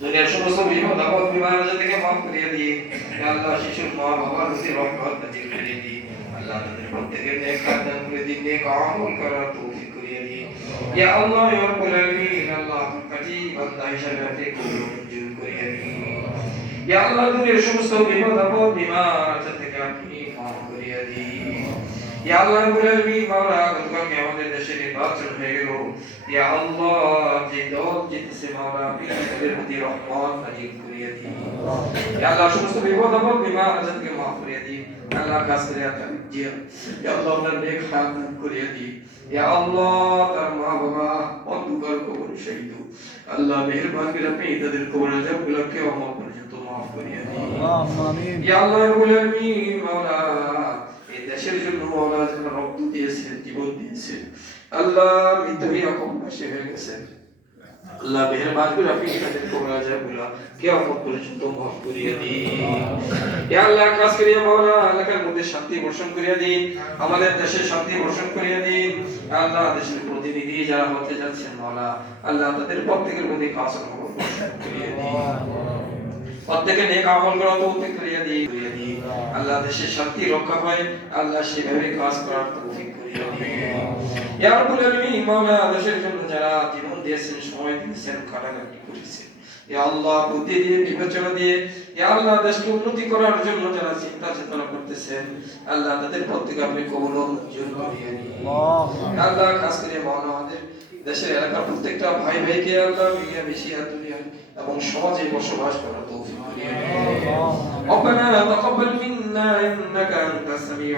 দুনিয়ার সমস্ত বিপদ আপদ বিমান থেকে মাফ করিয়ে দিন। ইয়া আল্লাহ শিশুর মা বাবার প্রতি রহমত নাজিল করিয়ে দিন। আল্লাহ তাদের প্রত্যেকের নেক কাজ দান করে দিন, নেক আমল করার তৌফিক করিয়ে দিন। ইয়া আল্লাহ ইয়া রাব্বুল আলামিন, আল্লাহ কাজী বান্দা হিসেবে আপনি কবুল মঞ্জুর করিয়ে দিন। ইয়া আল্লাহ দুনিয়ার সমস্ত বিপদ আপদ বিমান থেকে আপনি মাফ করিয়ে দিন। ইয়া আল্লাহ রাব্বুল আলামিন, মাওলা গতকালকে আমাদের দেশে নির্বাচন হয়ে গেল। ইয়া আল্লাহ যে দল জিতেছে মাওলা আপনি তাদের প্রতি রহমত নাজিল করিয়ে দিন। ইয়া আল্লাহ সমস্ত বিপদ আপদ বিমান থেকে মাফ করিয়ে দিন। আল্লাহ কাছ থেকে আপনার জিয়া ইয়া আল্লাহ আপনার নেক হাত দান করিয়ে দিন। ইয়া আল্লাহ তার মা বাবা অন্ধকার কবর শহীদ, আল্লাহ মেহেরবান করে আপনি তাদের কবর আযাবগুলোকে কিয়ামত পর্যন্ত মাফ করিয়ে দিন। আল্লাহুম্মা আমিন। ইয়া আল্লাহ রাব্বুল আলামিন, মাওলা এই দেশের জন্য মাওলা যারা রক্ত দিয়েছে, জীবন দিয়েছে, আল্লাহ মৃত্যু এরকম পাশে হয়ে গেছে, আল্লাহ মেহেরবান করে আপনি তাদের কবর আযাবগুলো কিয়ামত পর্যন্ত মাফ করিয়ে দিন। ইয়া আল্লাহ খাস করে মাওলা এলাকার মধ্যে শান্তি বর্ষণ করিয়ে দিন, আমাদের দেশে শান্তি বর্ষণ করিয়ে দিন। আল্লাহ দেশের প্রতিনিধি যারা হতে যাচ্ছেন মাওলা, আল্লাহ তাদের প্রত্যেকের প্রতি খাস রহমত বর্ষণ করিয়ে দিন। প্রত্যেকে নেক আমল করার তৌফিক করিয়ে দিন। আল্লাহ দেশের শান্তি রক্ষা হয়, আল্লাহ সেভাবে কাজ করার তৌফিক করিয়ে দিন। ইয়া রাব্বুল আলামিন, মাওলা দেশের জন্য যারা জীবন দিয়েছেন, সময় দিয়েছেন, কাটাকাটি করেছেন, ইয়া আল্লাহ বুদ্ধি দিয়ে বিবেচনা দিয়ে ইয়া আল্লাহ দেশকে উন্নতি করার জন্য যারা চিন্তা চেতনা করতেছেন, আল্লাহ তাদের প্রত্যেকে আপনি কবুল ও মঞ্জুর করিয়ে নিন। আল্লাহ খাস করে মাওলা আমাদের দেশের এলাকার প্রত্যেকটা ভাই ভাইকে আল্লাহ মিয়া বেশিয়া দুনিয়ায় এবং সমাজে বসবাস করার তৌফিক করিয়ে দিন। ربنا تقبل منا إنك أنت السميع